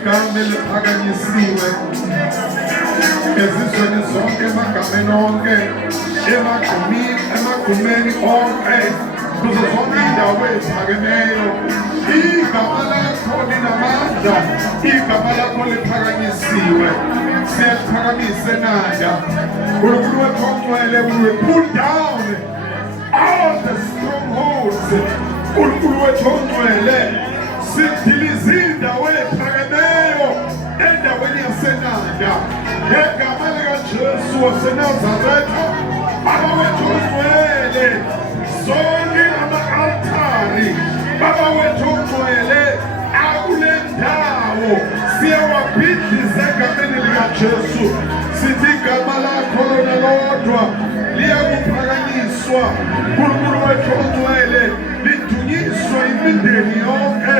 igama eliphakanyisiwe ezizweni zonke, emagameni onke, emagumeni onke, kuzo zonke indawo eziphakemeyo. Igama lakho linamandla, igama lakho liphakanyisiwe. Siyaliphakamise nanda. Unkulunkulu wethu ongcwele, we will pull down all the strongholds. Unkulunkulu wethu ongcwele, sidilize indawo eziphakemeyo endaweni yasenanda. Ngegama likaJesu waseNazaretha, Baba wethu ongcwele, zonke ama-altari, Baba wethu ongcwele, akule ndawo siyawabhidliza egameni likaJesu. Sithi igama lakho lona lodwa liyakuphakanyiswa. Unkulunkulu wethu ongcwele, lidunyiswe imindeni yonke,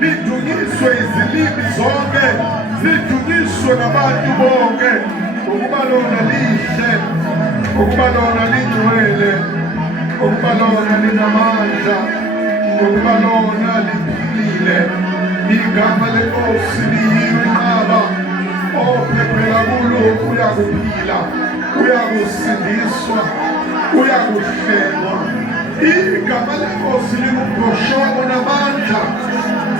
lidunyiswe izilimi zonke, lidunyiswe nabantu bonke, ukuba lona lihle, ukuba lona lingcwele, ukuba lona linamandla, ukuba lona liphilile. Igama lenkosi liyinqaba, ophephela kulo uyakuphila, uyakusindiswa, uyakuhlengwa. Igama lenkosi lingumbhoshongo namandla,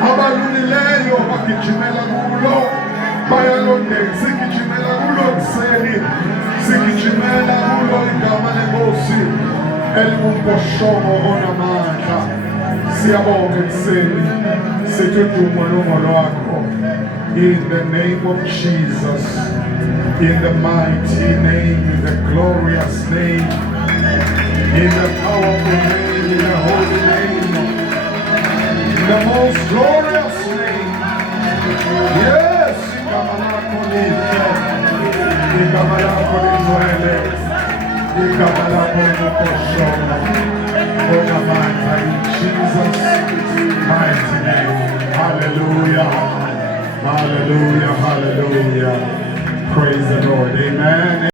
abalunileyo bagijimela kulo, bayalondeka. Sigijimela kulo kuseni, sigijimela kulo igama lenkosi elingumbhoshongo onamandla. Siyabonga ekuseni, sithi udumo lungo lwakho. In the name of Jesus, in the mighty name, in the glorious name, in the powerful name, in the holy name, in the most glorious name. Yes, igama lakho lihle, igama lakho lingcwele, igama lakho lingumbhoshongo onamandla. In Jesus' mighty name. Hallelujah. Hallelujah. Hallelujah. Praise the Lord. Amen.